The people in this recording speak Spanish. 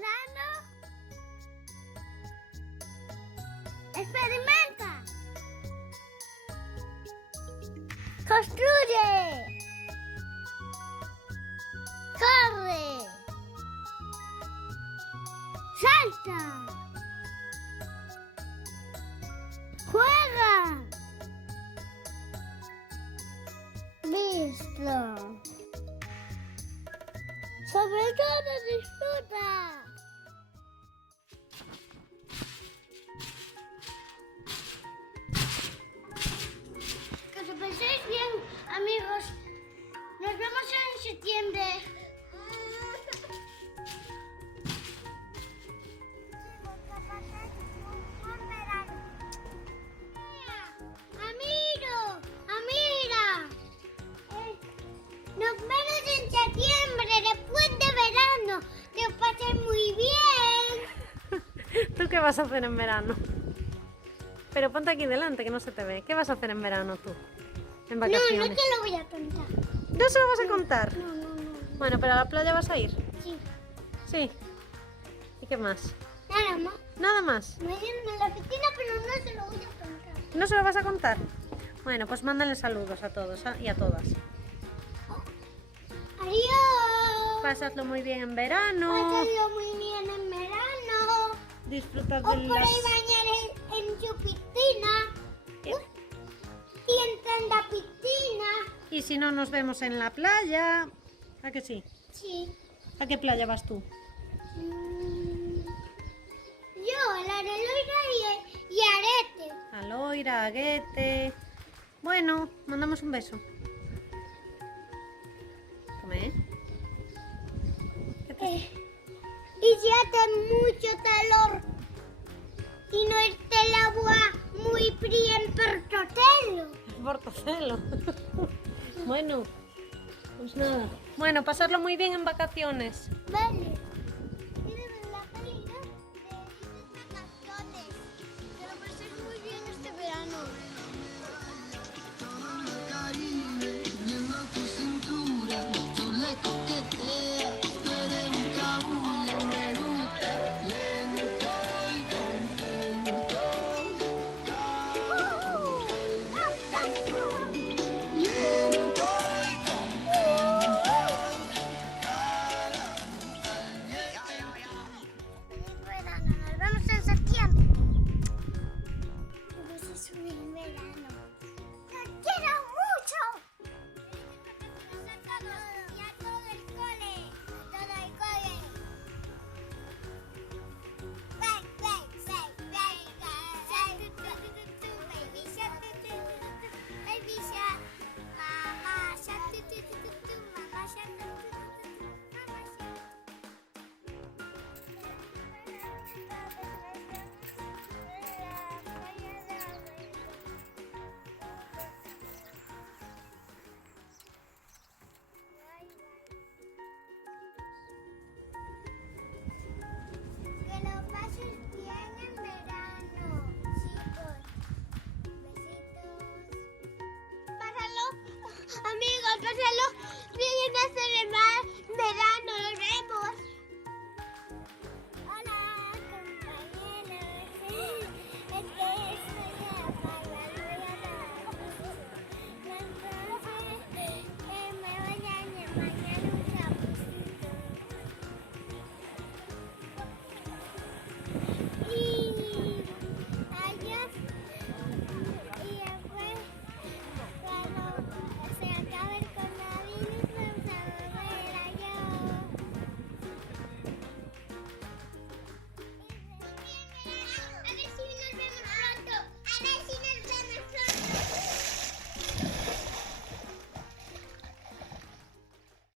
verano. Experimenta. Construye. Corre. Salta. Juega. Visto. Sobre todo disfruta. Que os paséis bien, amigos. Nos vemos en septiembre. Amigo, amiga. Nos vemos en septiembre, después de verano. Que os paséis muy bien. ¿Tú qué vas a hacer en verano? Pero ponte aquí delante que no se te ve. ¿Qué vas a hacer en verano tú? En No, vacaciones. no te lo voy a contar. ¿No se lo vas a contar? No, no, no. Bueno, pero a la playa vas a ir. Sí, Sí. ¿Y qué más? nada más. Nada más. Me dieron en la piscina, pero no se lo voy a contar. ¿No se lo vas a contar? Bueno, pues mándale saludos a todos y a todas. Adiós. Pásadlo muy bien en verano. Pásenlo muy bien en verano. Disfrutad Os de podéis las... bañar en su piscina. Y entrar en la piscina. Y si no, nos vemos en la playa. ¿A que sí? Sí. ¿A qué playa vas tú? Yo, la de Loira y Arete. A Loira, a Guete. Bueno, mandamos un beso. Come. ¿Qué te- Y si hace mucho calor y no esté el agua muy fría en Portocelo. Portocelo. Bueno, pues nada. Bueno, pasarlo muy bien en vacaciones. Vale. Miren la calidad de estas canciones. Que lo paséis muy bien este verano. Feliz verano, nos vemos en septiembre. Ese es un buen verano. ¡Te quiero mucho! Y a todo el cole. A todo el cole. Ven, ven, ven, ven. Baby shark, baby shark. Mamá shark, mamá shark, mamá shark. Que lo pases bien en verano, chicos. Besitos. Pásalo, amigos, pásalo bien en este verano. Nos vemos. Hola, compañeros. Es que estoy me voy a llamar